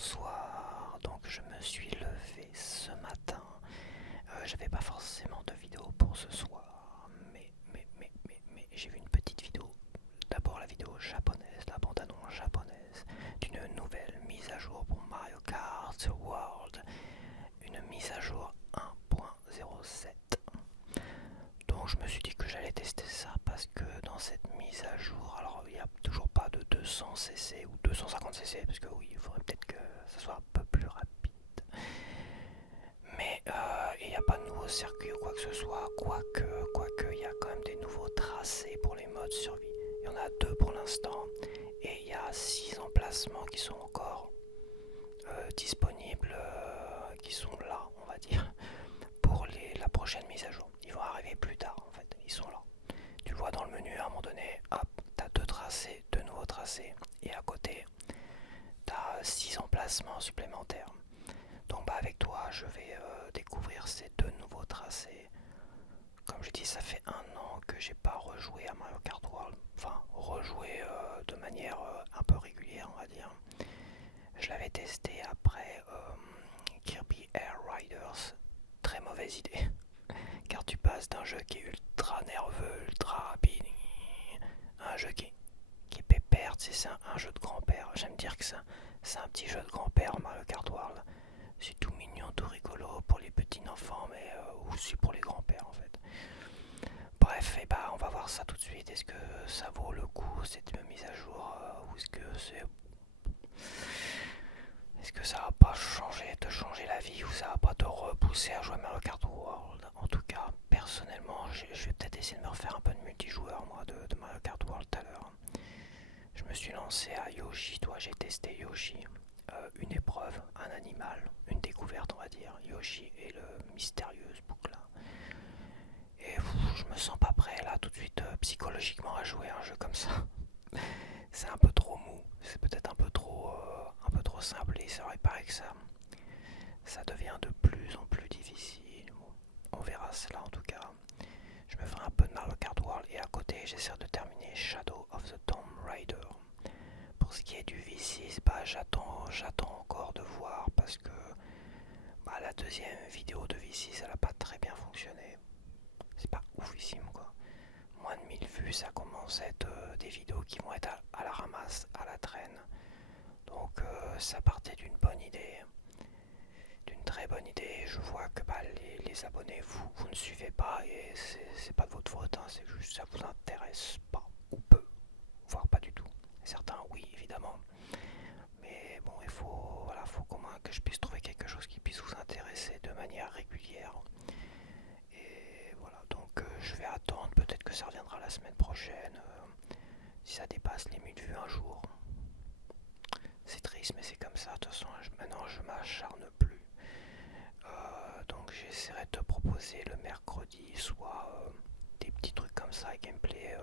Bonsoir, donc je me suis levé ce matin. J'avais pas forcément de vidéo pour ce soir, mais j'ai vu une petite vidéo. D'abord la vidéo japonaise, la bande-annonce japonaise d'une nouvelle mise à jour pour Mario Kart World, une mise à jour 1.07. Donc je me suis dit que j'allais tester ça parce que dans cette mise à jour, alors il n'y a toujours pas de 200cc ou 250cc, parce que oui, il faudrait peut-être que ça soit un peu plus rapide. Mais il n'y a pas de nouveau circuit ou quoi que ce soit, quoique il y a quand même des nouveaux tracés pour les modes survie. Il y en a deux pour l'instant, et il y a 6 emplacements qui sont encore disponibles, qui sont là, on va dire, pour la prochaine mise à jour. Ils vont arriver plus tard en fait, ils sont là. Tu le vois dans le menu à un moment donné, hop, t'as deux tracés, deux nouveaux tracés, et à côté, t'as 6 emplacements supplémentaires. Donc bah avec toi, je vais découvrir ces deux nouveaux tracés. Comme je dis, ça fait un an que j'ai pas rejoué à Mario Kart World, enfin rejoué de manière un peu régulière, on va dire. Je l'avais testé après Kirby Air Riders. Très mauvaise idée, car tu passes d'un jeu qui est ultra nerveux, ultra rapide, à un jeu qui est pépère, c'est un jeu de grand-père. J'aime dire que c'est un petit jeu de grand-père Mario Kart World. C'est tout mignon, tout rigolo pour les petits enfants, mais aussi pour les grands-pères en fait. Bref, et bah on va voir ça tout de suite. Est-ce que ça vaut le coup cette mise à jour ou est-ce que ça va pas te changer la vie, ou ça va pas te repousser à jouer à Mario Kart World? En tout cas, personnellement, je vais peut-être essayer de me refaire un peu de multijoueur moi de Mario Kart World tout à l'heure. Je me suis lancé à Yoshi, toi j'ai testé Yoshi. Une épreuve, un animal, une découverte on va dire. Yoshi et le mystérieuse boucle. Et je me sens pas prêt là tout de suite psychologiquement à jouer à un jeu comme ça. C'est un peu trop mou, c'est peut-être un peu trop simple, et c'est vrai, il paraît que ça devient de plus en plus difficile. Bon, on verra cela en tout cas. Je me ferai un peu de Mario Kart World, et à côté j'essaie de terminer Shadow of the Tomb Raider. Pour ce qui est du V6, bah, j'attends encore de voir, parce que bah, la deuxième vidéo de V6 elle a pas très bien fonctionné. C'est pas oufissime quoi. Moins de 1000 vues, ça commence à être des vidéos qui vont être à la ramasse, à la traîne. Donc ça partait d'une bonne idée, d'une très bonne idée. Je vois que bah, les abonnés, vous ne suivez pas, et c'est pas de votre faute, hein, c'est juste que ça vous intéresse pas, ou peu, voire pas du tout. Certains oui évidemment, mais bon, faut qu'au moins que je puisse trouver quelque chose qui puisse vous intéresser de manière régulière. Et voilà, donc je vais attendre, peut-être que ça reviendra la semaine prochaine, si ça dépasse les 1000 vues un jour. C'est triste, mais c'est comme ça. De toute façon, maintenant je m'acharne plus. Donc j'essaierai de te proposer le mercredi, soit des petits trucs comme ça, gameplay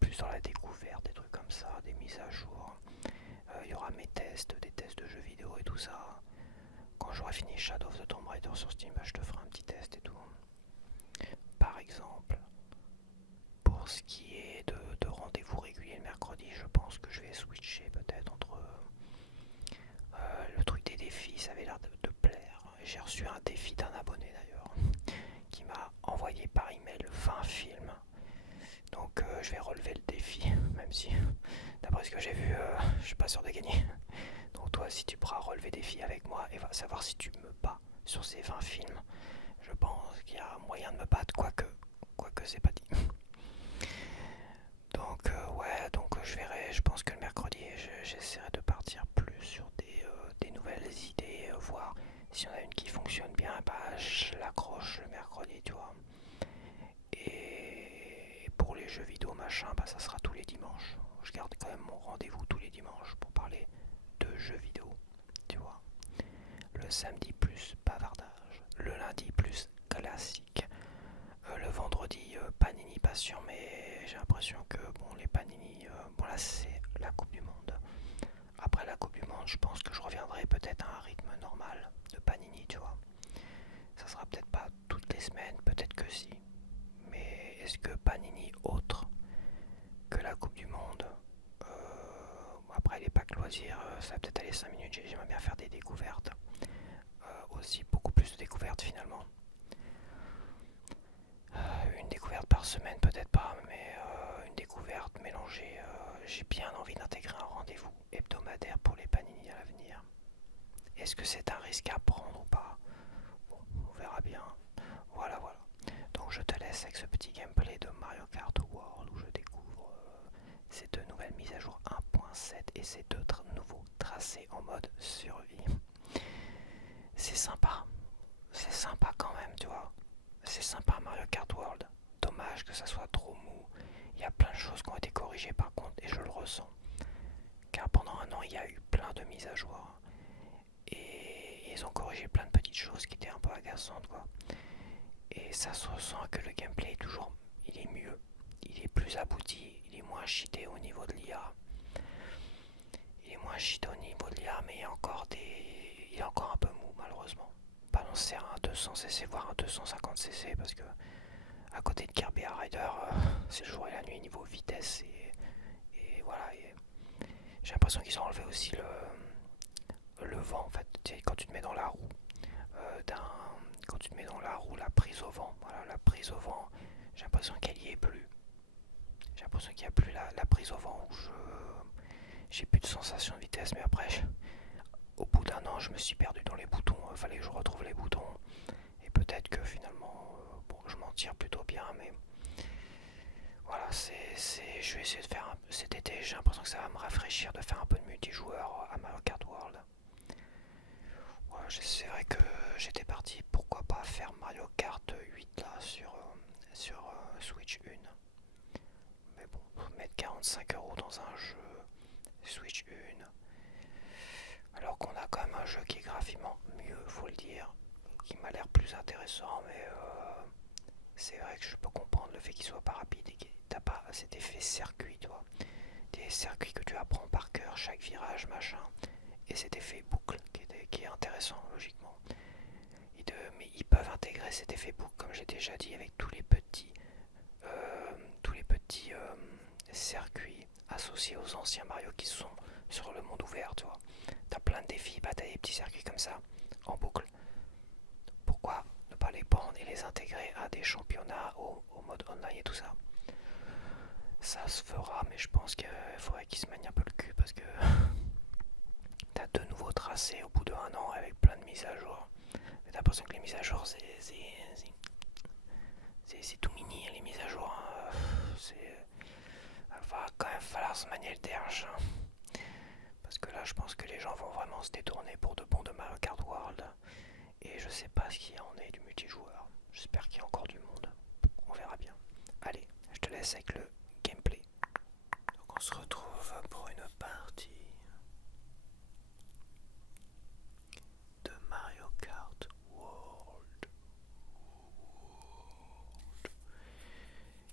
plus dans la découverte, des trucs comme ça, des mises à jour. Il y aura mes tests, des tests de jeux vidéo et tout ça. Quand j'aurai fini Shadow of the Tomb Raider sur Steam, bah, je te ferai un petit test et tout. Par exemple, pour ce qui est de rendez-vous régulier le mercredi, je pense que je vais switcher peut-être entre le truc des défis, ça avait l'air de plaire. J'ai reçu un défi d'un abonné d'ailleurs, qui m'a envoyé par email 20 films. Donc je vais relever le défi, même si d'après ce que j'ai vu, je suis pas sûr de gagner. Donc toi, si tu pourras relever des défis avec moi et va savoir si tu me bats sur ces 20 films, je pense qu'il y a moyen de me battre, quoique c'est pas dit. Donc ouais, donc je verrai, je pense que le mercredi j'essaierai de partir plus sur des nouvelles idées, voir si on a une qui fonctionne bien, bah je l'accroche le mercredi, tu vois. Et pour les jeux vidéo machin, bah ça sera tous les dimanches. Je garde quand même mon rendez-vous tous les dimanches pour parler de jeux vidéo, tu vois. Le samedi plus bavardage, le lundi plus classique, le vendredi Panini Passion, mais j'ai l'impression que bon, les Panini, bon là c'est la Coupe du Monde. Après la Coupe du Monde, je pense que je reviendrai peut-être à un rythme normal de Panini, tu vois. Ça sera peut-être pas toutes les semaines, peut-être que si. Mais est-ce que Panini autre que la Coupe du Monde, Après les packs loisirs, ça va peut-être aller 5 minutes, j'aimerais bien faire des découvertes. Aussi beaucoup plus de découvertes finalement. Une découverte par semaine peut-être pas, mais une découverte mélangée. J'ai bien envie d'intégrer un rendez-vous hebdomadaire pour les panini à l'avenir. Est-ce que c'est un risque à prendre ou pas? Bon, on verra bien. Voilà, voilà. Donc je te laisse avec ce petit gameplay de Mario Kart World où je découvre ces deux nouvelles mises à jour 1.7 et ces deux nouveaux tracés en mode survie. C'est sympa quand même, tu vois. C'est sympa Mario Kart World. Dommage que ça soit trop mou. Il y a plein de choses qui ont été corrigées par contre et je le ressens. Car pendant un an il y a eu plein de mises à jour. Et ils ont corrigé plein de petites choses qui étaient un peu agaçantes quoi. Et ça se ressent que le gameplay est toujours, il est mieux, il est plus abouti, il est moins cheaté au niveau de l'IA. Il est moins cheaté au niveau de l'IA, mais il est encore un peu mou malheureusement. Balancer un 200cc voire un 250cc parce que à côté de Kirby Rider, c'est le jour et la nuit niveau vitesse et voilà. J'ai l'impression qu'ils ont enlevé aussi le vent en fait. Tu sais, quand tu te mets dans la roue, quand tu te mets dans la roue, la prise au vent, voilà, la prise au vent, j'ai l'impression qu'elle y est plus. J'ai l'impression qu'il n'y a plus la prise au vent où j'ai plus de sensation de vitesse, mais après, au bout d'un an, je me suis perdu dans les boutons. Il fallait que je retrouve les boutons. Et peut-être que finalement, bon, je m'en tire plutôt bien, mais voilà, je vais essayer de faire cet été. J'ai l'impression que ça va me rafraîchir de faire un peu de multijoueur à Mario Kart World. Ouais, c'est vrai que j'étais parti, pourquoi pas faire Mario Kart 8 là sur Switch 1. Mais bon, mettre 45 € dans un jeu Switch 1, alors qu'on a quand même un jeu qui est graphiquement mieux, faut le dire, qui m'a l'air plus intéressant, mais c'est vrai que je peux comprendre le fait qu'il soit pas rapide et que t'as pas cet effet circuit, toi. Des circuits que tu apprends par cœur, chaque virage, machin, et cet effet boucle qui est intéressant logiquement. Mais ils peuvent intégrer cet effet boucle, comme j'ai déjà dit, avec tous les petits circuits associés aux anciens Mario qui sont sur le monde ouvert, tu vois. T'as plein de défis, bah t'as des petits circuits comme ça, en boucle. Pourquoi ne pas les prendre et les intégrer à des championnats au mode online et tout ça? Ça se fera, mais je pense qu'il faudrait qu'ils se manient un peu le cul parce que t'as deux nouveaux tracés au bout d'un an avec plein de mises à jour. Mais t'as l'impression que les mises à jour, c'est tout mini, les mises à jour. Hein. Va quand même falloir se manier le derge. Parce que là, je pense que les gens vont vraiment se détourner pour de bon de Mario Kart World. Et je sais pas ce qu'il y en est du multijoueur. J'espère qu'il y a encore du monde. On verra bien. Allez, je te laisse avec le gameplay. Donc on se retrouve pour une partie de Mario Kart World.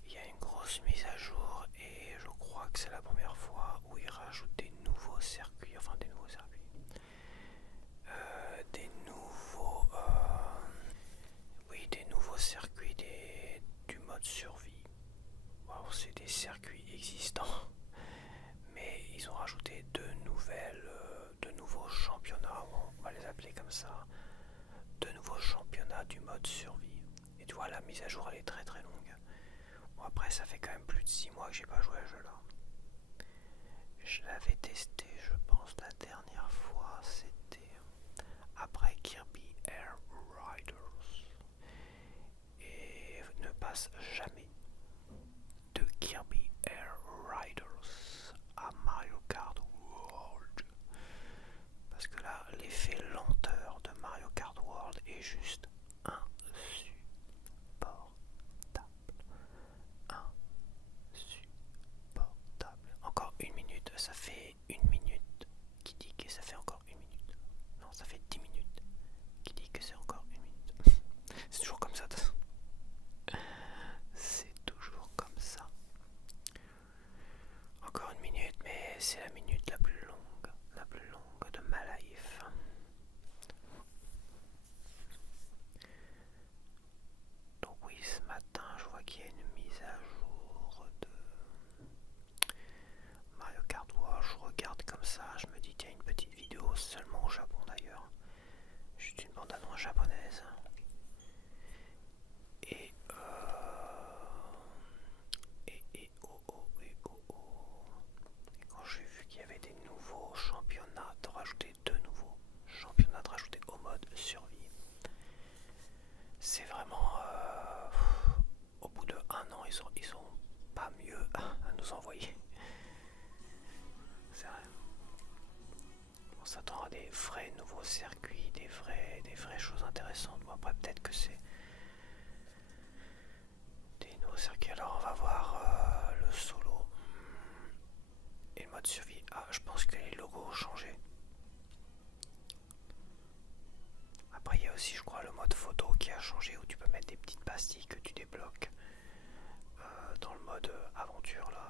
Il y a une grosse mise à jour et je crois que c'est la première fois où ils rajoutent des nouveaux circuits, enfin des nouveaux circuits. Des nouveaux circuits du mode survie. Bon, c'est des circuits existants, mais ils ont rajouté de nouveaux championnats, on va les appeler comme ça, de nouveaux championnats du mode survie. Et tu vois, la mise à jour elle est très très longue. Bon, après, ça fait quand même plus de 6 mois que j'ai pas joué à ce jeu là. Je l'avais testé, je pense, la dernière fois, c'était après Kirby Air Riders. Et ne passe jamais de Kirby Air Riders à Mario Kart World. Parce que là, l'effet lenteur de Mario Kart World est juste insupportable. Insupportable. Encore une minute, ça fait une minute. Qui dit que ça fait encore une minute? Non, ça fait 10 minutes. Qui dit que c'est encore une minute? C'est toujours comme ça. C'est toujours comme ça. Encore une minute, mais c'est la minute la plus longue de ma life. des vrais nouveaux circuits, des vraies choses intéressantes. Bon, après, peut-être que c'est des nouveaux circuits. Alors, on va voir le solo et le mode survie. Ah, je pense que les logos ont changé. Après, il y a aussi, je crois, le mode photo qui a changé où tu peux mettre des petites pastilles que tu débloques dans le mode aventure là.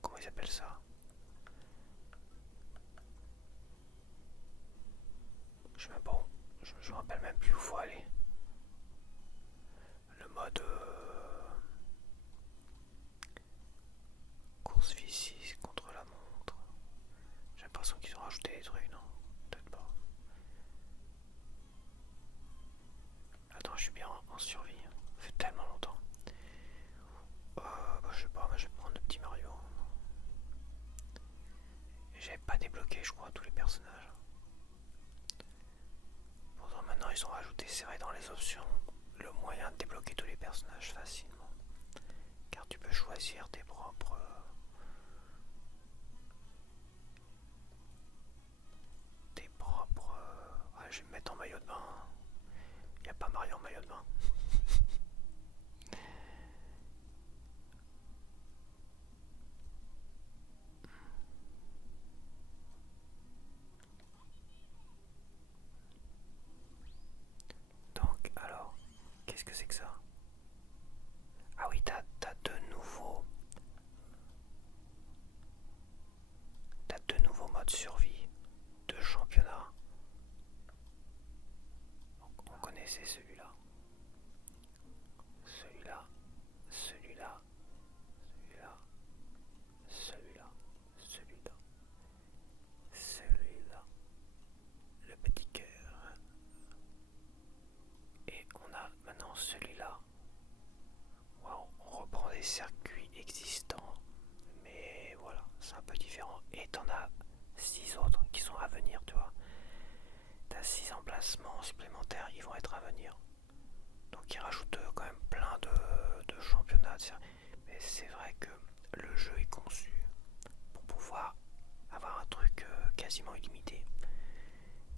Comment ils appellent ça? Je sais même pas. Je me rappelle même plus où faut aller. Le mode course V6 contre la montre. J'ai l'impression qu'ils ont rajouté des trucs, non? Peut-être pas. Attends, je suis bien en survie. Ça fait tellement longtemps. Je sais pas, mais je vais prendre le petit Mario. Et j'avais pas débloqué, je crois, tous les personnages. Pourtant, maintenant, ils ont rajouté, c'est vrai, dans les options, le moyen de débloquer tous les personnages facilement. Car tu peux choisir tes propres. Ouais, je vais me mettre en maillot de bain. Il n'y a pas Mario en maillot de bain. Donc, alors, qu'est-ce que c'est que ça? Ah oui, t'as de nouveaux modes survie, de championnat. Donc, on connaissait celui-là. Celui-là, celui-là, celui-là, celui-là, celui-là, celui-là, le petit cœur. Et on a maintenant celui-là. Wow, on reprend des circuits existants, mais voilà, c'est un peu différent. Et t'en as 6 autres qui sont à venir, tu vois. T'as 6 emplacements supplémentaires, ils vont être à venir. Donc ils rajoutent quand même plein de championnats. Mais c'est vrai que le jeu est conçu pour pouvoir avoir un truc quasiment illimité.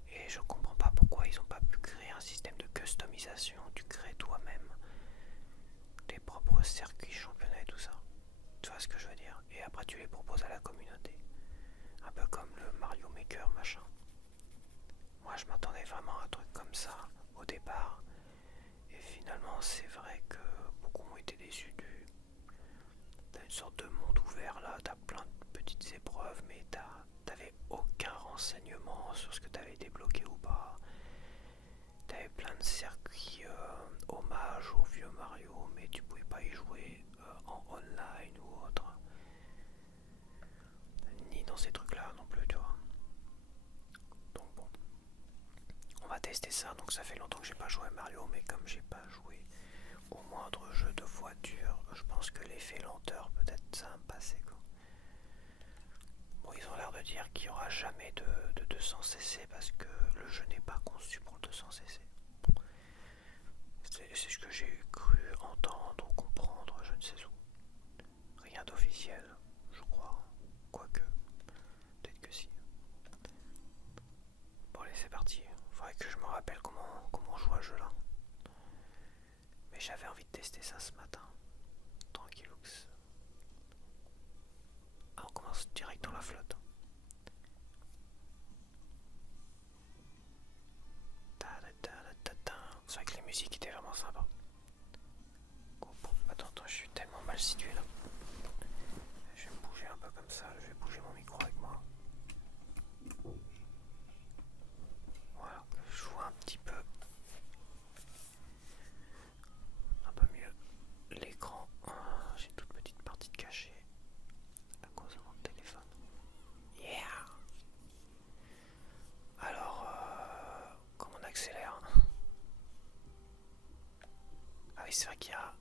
Et je comprends pas pourquoi ils ont pas pu créer un système de customisation. Tu crées toi-même tes propres circuits, championnats et tout ça. Tu vois ce que je veux dire? Et après tu les proposes à la communauté. Un peu comme le Mario Maker machin. Moi je m'attendais vraiment à un truc comme ça au départ. Et finalement c'est vrai que beaucoup ont été déçus T'as une sorte de monde ouvert là, t'as plein de petites épreuves mais t'avais aucun renseignement sur ce que t'avais débloqué ou pas. T'avais plein de circuits hommage au vieux Mario mais tu pouvais pas y jouer en online ou autre. Ni dans ces trucs là non plus tu vois. Donc bon. On va tester ça, donc ça fait longtemps que j'ai pas joué à Mario, mais comme j'ai pas joué au moindre jeu de voiture, je pense que l'effet lenteur, peut-être ça va me passer quoi. Bon, ils ont l'air de dire qu'il n'y aura jamais de 200cc parce que le jeu n'est pas conçu pour le 200cc. C'est ce que j'ai cru entendre ou comprendre, je ne sais où. Rien d'officiel, je crois. Quoique, peut-être que si. Bon allez, c'est parti. Faudrait que je me rappelle comment on joue à ce jeu là. Mais j'avais envie de tester ça ce matin. Tranquillux. Ah, on commence direct dans la flotte. C'est vrai que les musiques étaient vraiment sympas. Oh, attends, je suis tellement mal situé là. Je vais me bouger un peu comme ça, je vais bouger mon micro avec moi. Voilà, je vois un peu mieux l'écran. J'ai une toute petite partie de cachet à cause de mon téléphone. Yeah! Alors, comment on accélère? Ah oui, c'est vrai qu'il y a...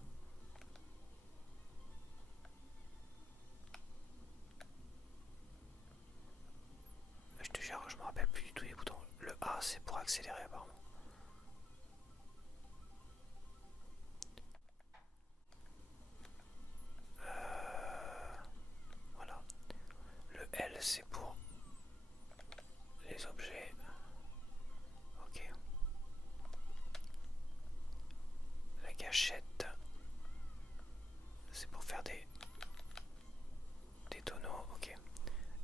Je te jure, je me rappelle plus du tout des boutons. Le A, c'est pour accélérer apparemment. Voilà. Le L, c'est pour les gâchette. C'est pour faire des tonneaux, ok.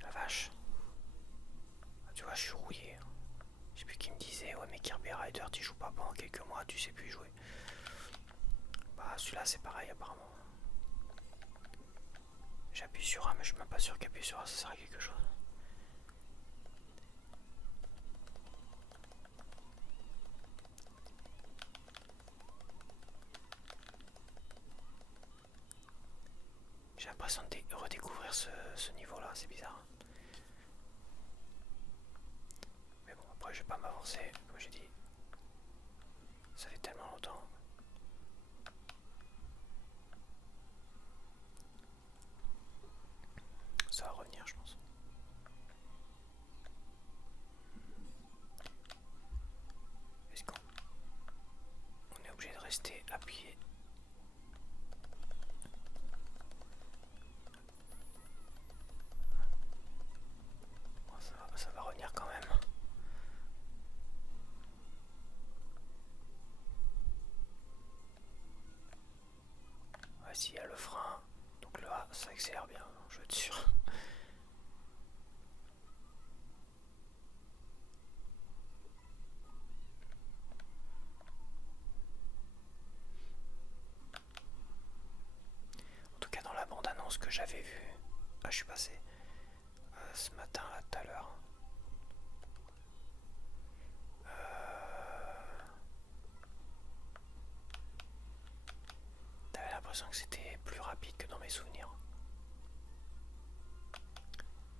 La vache. Ah, tu vois, je suis rouillé. Je sais plus qui me disait, ouais mais Kirby Rider, tu joues pas pendant quelques mois, tu sais plus y jouer. Bah celui-là c'est pareil apparemment. J'appuie sur A mais je suis même pas sûr qu'appuyer sur A ça sert à quelque chose. J'ai l'impression de redécouvrir ce niveau-là, c'est bizarre. Mais bon, après je vais pas m'avancer, comme j'ai dit. Ça fait tellement longtemps. Ça va revenir, je pense. Est-ce qu'on est obligé de rester appuyé? Bon, ça va revenir quand même. S'il y a le frein, donc le A, ça accélère bien, je veux être sûr. En tout cas, dans la bande-annonce que j'avais vue, je suis passé ce matin, là, tout à l'heure. T'avais l'impression que c'était plus rapide que dans mes souvenirs.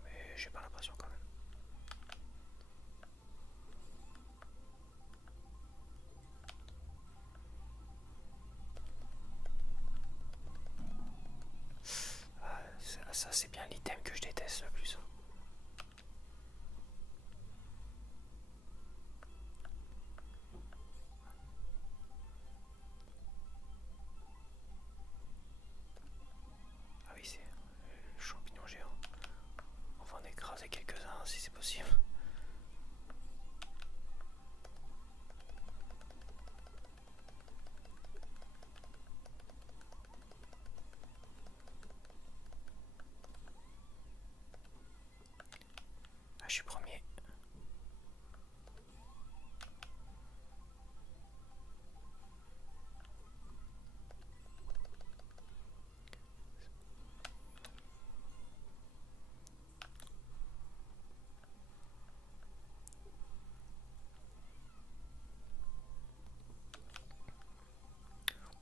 Mais j'ai pas l'impression quand même. Ah, ça c'est bien l'item que je déteste le plus. Ah oui, c'est le champignon géant. On va en écraser quelques-uns si c'est possible. Ah, je suis premier.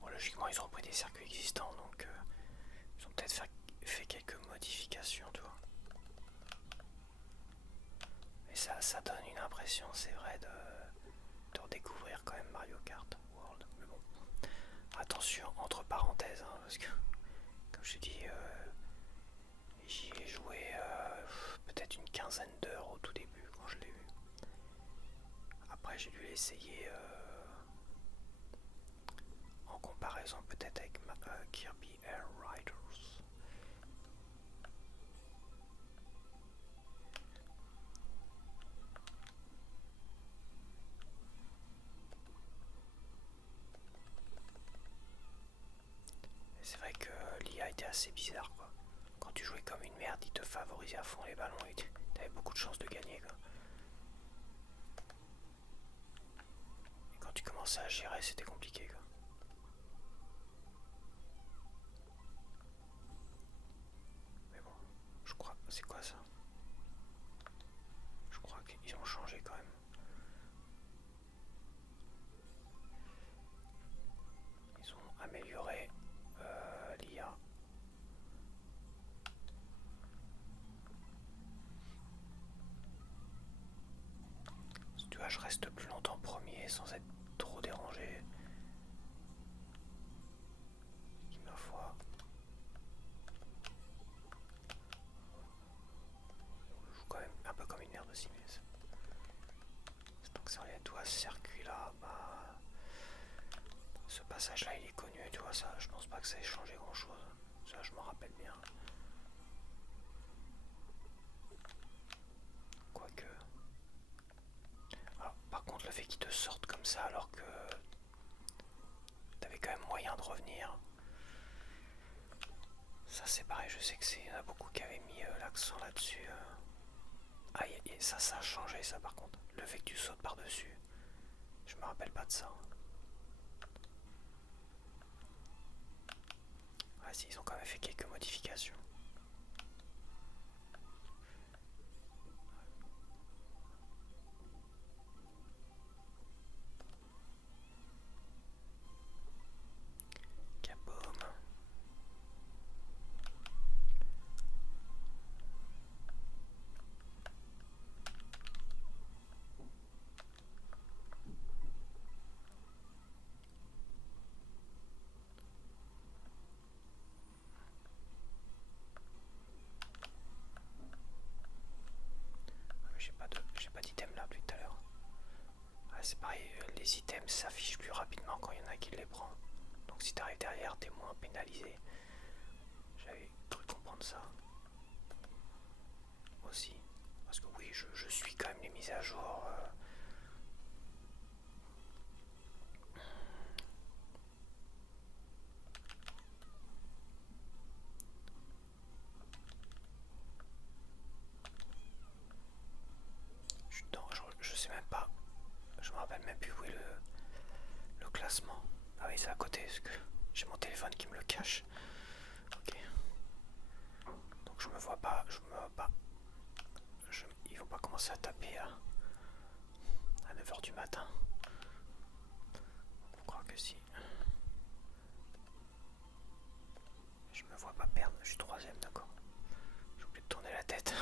Bon, logiquement, ils ont repris des circuits existants, donc ils ont peut-être fait quelques modifications, tu vois. Mais ça donne une impression, c'est vrai, de redécouvrir quand même Mario Kart World. Mais bon, attention, entre parenthèses, hein, parce que, comme je te dis, j'y ai joué peut-être une quinzaine d'heures au tout début quand je l'ai eu. Après, j'ai dû l'essayer en comparaison peut-être avec Kirby Air Riders. C'est vrai que l'IA était assez bizarre quoi. Quand tu jouais comme une merde, il te favorisait à fond les ballons et t'avais beaucoup de chances de gagner quoi. Et quand tu commençais à gérer, c'était compliqué quoi. Mais bon, je crois, c'est quoi ça? Je crois qu'ils ont changé quand même. Ils ont amélioré l'IA. Tu vois, je reste plus longtemps premier sans être trop dérangé. Qui, ma foi, je joue quand même un peu comme une merde aussi, mais tant que ça relève tout à ce circuit là, bah, ce passage là il est connu, tu vois, ça, je pense pas que ça ait changé grand chose. Ça, je m'en rappelle bien. Quoique. Alors, par contre, le fait qu'il te sorte comme ça alors que t'avais quand même moyen de revenir. Ça c'est pareil, je sais que c'est y en a beaucoup qui avaient mis l'accent là-dessus. Ah, ça a changé ça par contre. Le fait que tu sautes par-dessus, je me rappelle pas de ça. Ah si, ils ont quand même fait quelques modifications. Kaboom. J'ai pas d'item là depuis tout à l'heure. Ah, c'est pareil, les items s'affichent plus rapidement quand il y en a qui les prend. Donc si t'arrives derrière, t'es moins pénalisé. J'avais cru comprendre ça aussi. Parce que oui, je suis quand même les mises à jour. Je sais même pas. Je me rappelle même plus où est le classement. Ah oui, c'est à côté, parce que j'ai mon téléphone qui me le cache. Ok. Donc je me vois pas, il faut pas commencer à taper à 9 h du matin. Je crois que si. Je me vois pas perdre, je suis troisième, d'accord. J'ai oublié de tourner la tête.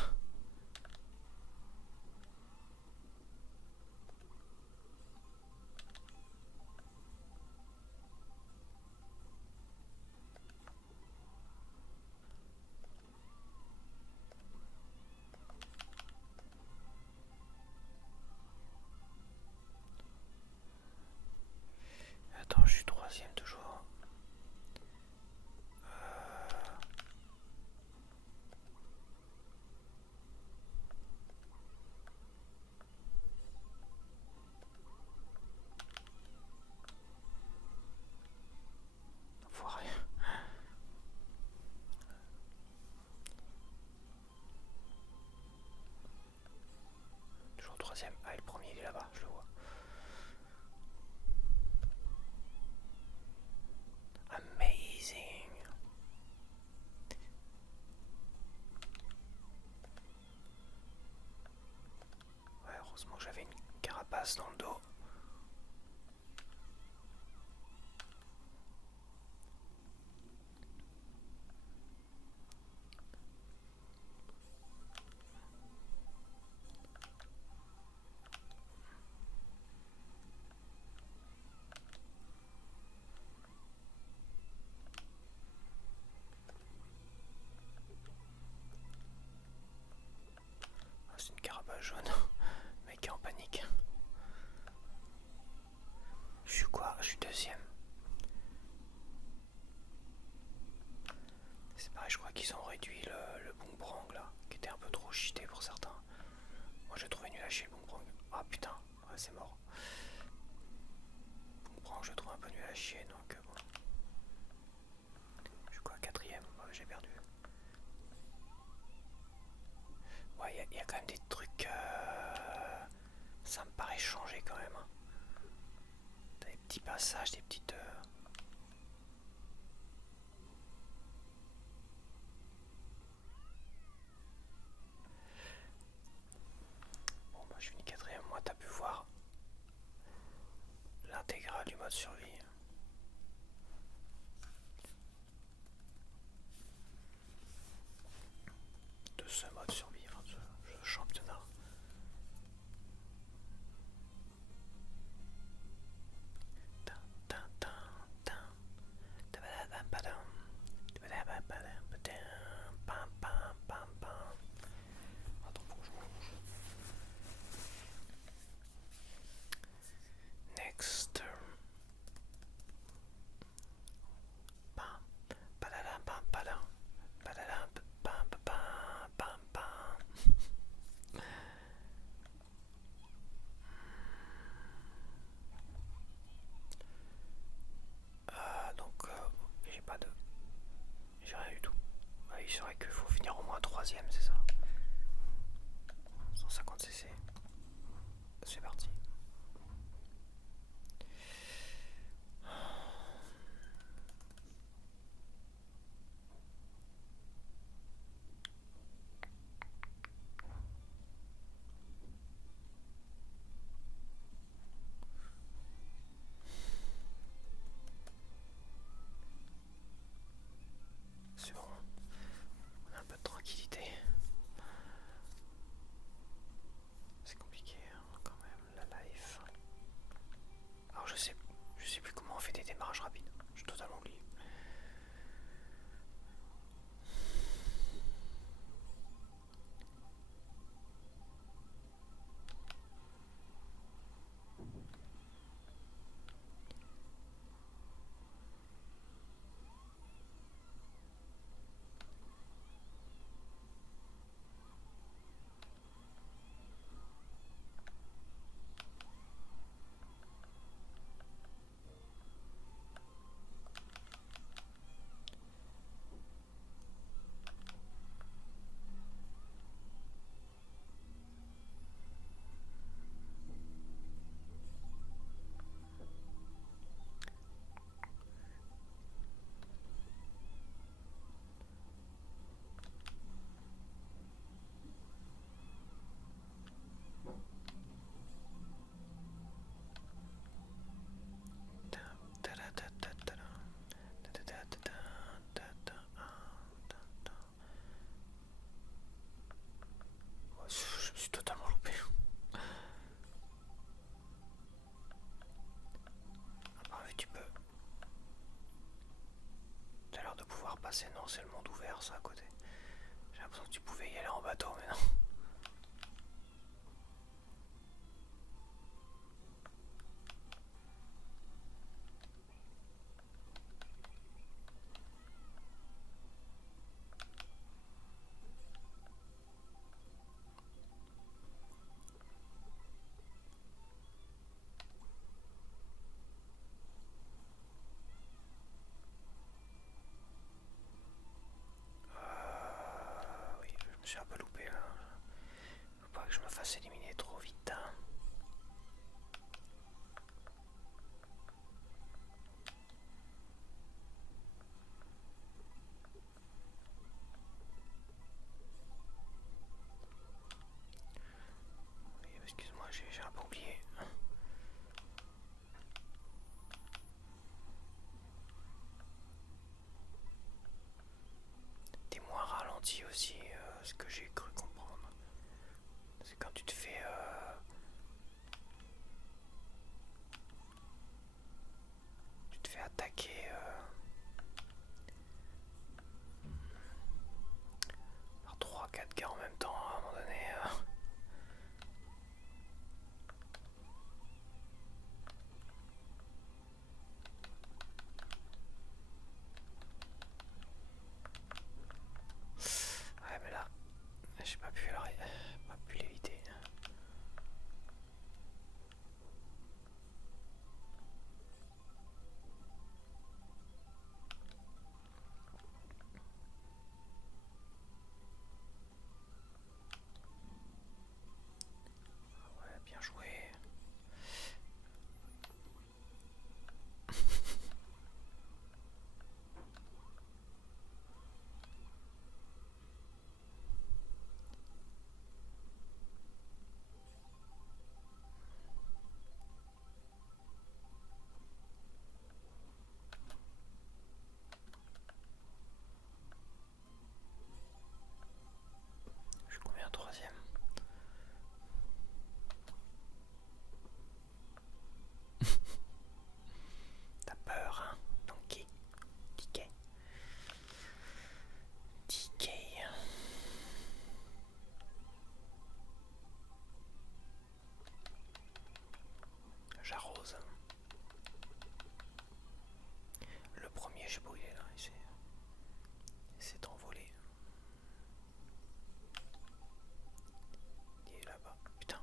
Attends, je suis troisième toujours. Enfoiré. Toujours troisième. Ah, et le premier il est là-bas, je le vois. Amazing. Ouais, heureusement que j'avais une carapace dans le dos. Ah, c'est une carapace jaune. Le mec est en panique. Je suis quoi? Je suis deuxième. C'est pareil, je crois qu'ils ont réduit le boomerang là, qui était un peu trop cheaté pour certains. Moi j'ai trouvé nul à chier le boomerang. Ah putain, ouais, c'est mort. Boomerang, je trouve un peu nul à chier, donc bon. Je suis quoi, quatrième? Ouais, j'ai perdu. Ouais, il y a quand même des trucs. Ça me paraît changer quand même. Hein. T'as des petits passages, des petites. Bon, bah, je finis quatrième. Moi, t'as pu voir l'intégrale du mode survie. De ce mode survie, enfin, de ce championnat. Attends, faut que je mange. Next. non, c'est le monde ouvert ça à côté. J'ai l'impression que tu pouvais y aller en bateau, mais non. Oui, je me suis un peu loupé là. Faut pas que je me fasse éliminer trop vite, hein. Oui, excuse-moi, j'ai un peu oublié. T'es moins ralenti aussi, ce que j'ai cru comprendre. C'est quand tu te fais attaquer par 3-4 gars en même temps à un moment donné. Ouais, mais là, j'ai pas pu l'éviter. Ouais, bien joué. Je suis combien troisième? T'as peur, hein? Donc qui? TK. TK. J'arrose. Le premier, je sais pas où il est là. Il s'est envolé. Il est là-bas. Putain.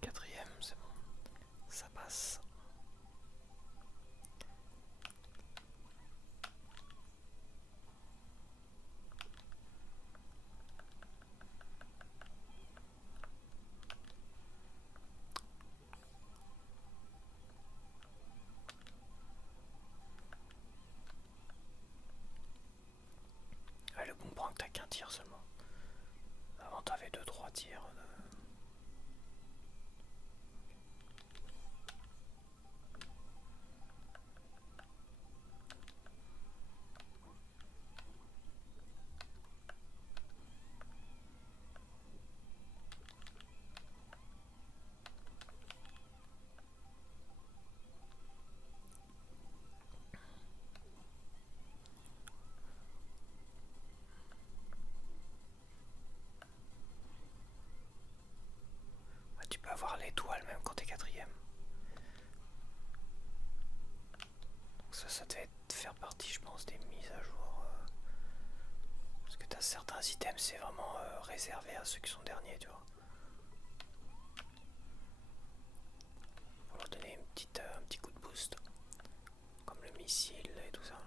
Quatrième, c'est bon. Ça passe. Ah, le boomerang, t'as qu'un tir seulement. Avant, t'avais 2-3 tirs. Ouais, tu peux avoir l'étoile même quand t'es quatrième. Donc ça devait faire partie, je pense, des mises à jour. Parce que t'as certains items, c'est vraiment réservé à ceux qui sont derniers, tu vois. Faut leur donner un petit coup de boost. Comme le missile et tout ça. Là.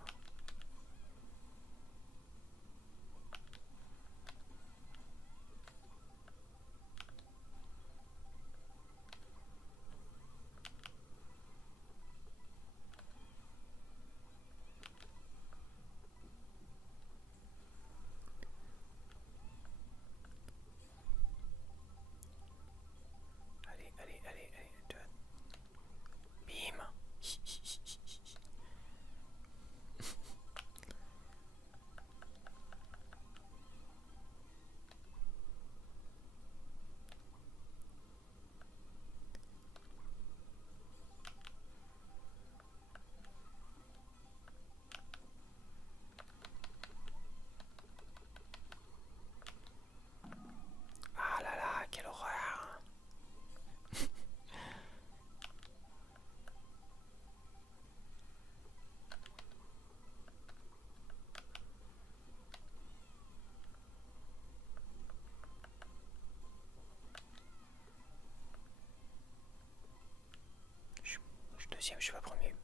deuxième, je suis pas premier.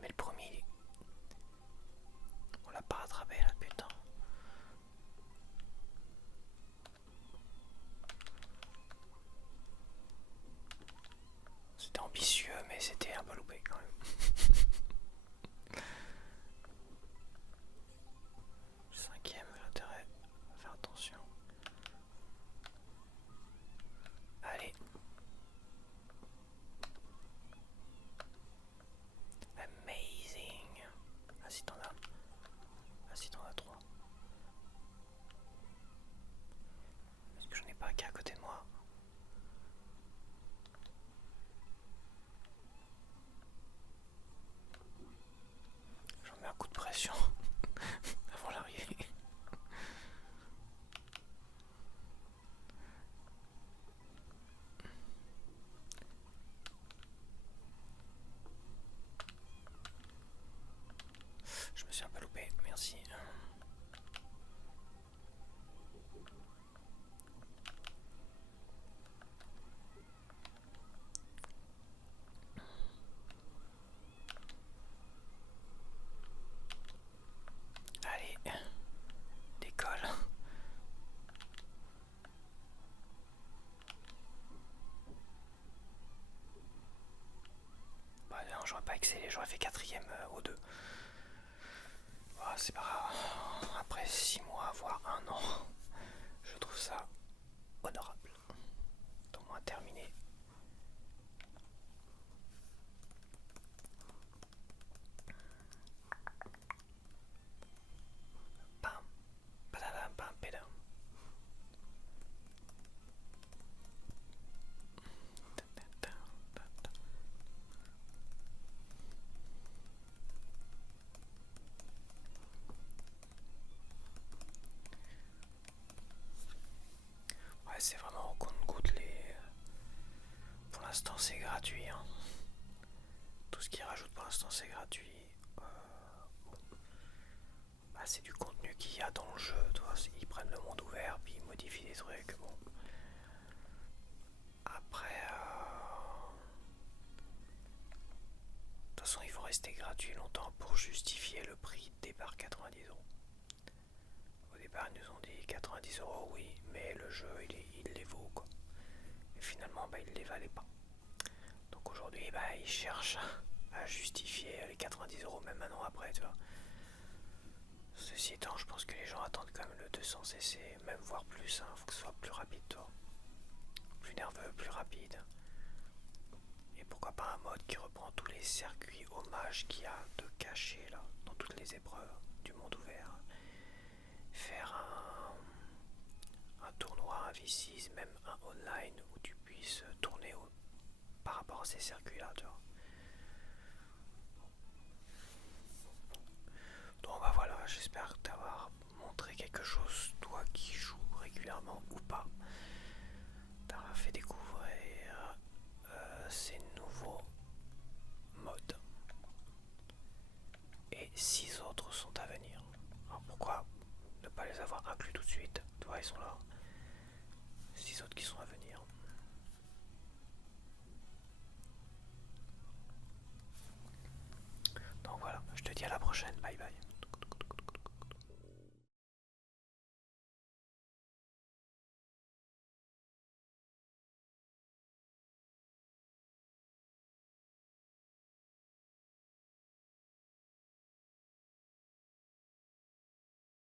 Mais le premier, on l'a pas rattrapé là, putain. C'était ambitieux, mais c'était un peu loupé quand même. Cinquième, j'ai intérêt à faire attention. Allez. Amazing. Ah si t'en as. Ah si t'en as trois. Est-ce que j'en ai pas qu'à côté de moi? J'en mets un coup de pression avant l'arrivée. Je me suis un peu loupé, merci. Allez, décolle. Bah non, j'aurais pas excellé, j'aurais fait quatrième aux deux. Bah, c'est pas grave. Après 6 mois, voire un an, je trouve ça honorable. Au moins terminé. Pam, padadam, pam, pédam. Ouais, c'est vraiment au compte-gouttes les. Pour l'instant, c'est gratuit. Hein. Tout ce qu'ils rajoutent pour l'instant, c'est gratuit. Bon. Bah, c'est du contenu qu'il y a dans le jeu. Toi. Ils prennent le monde ouvert, puis ils modifient des trucs. Bon. Après, de toute façon, ils vont rester gratuits longtemps pour justifier le prix de départ 90 euros. Au départ, ils nous ont dit 90 euros, oui, mais le jeu, il les vaut, quoi. Et finalement, bah, il les valait pas. Donc aujourd'hui, bah, ils cherchent à justifier les 90 euros, même un an après, tu vois. Ceci étant, je pense que les gens attendent quand même le 200cc, même voire plus, hein, faut que ce soit plus rapide, toi. Plus nerveux, plus rapide. Et pourquoi pas un mode qui reprend tous les circuits hommages qu'il y a de cachés là, dans toutes les épreuves du monde ouvert. Faire un tournoi, un V6, même un online où tu puisses tourner par rapport à ces circuits là, tu vois. Donc bah voilà, j'espère t'avoir montré quelque chose, toi qui joues régulièrement ou pas. T'as fait découvrir ces nouveaux modes. Et 6 autres sont à venir. Alors pourquoi ne pas les avoir inclus tout de suite? Tu vois, ils sont là. 6 autres qui sont à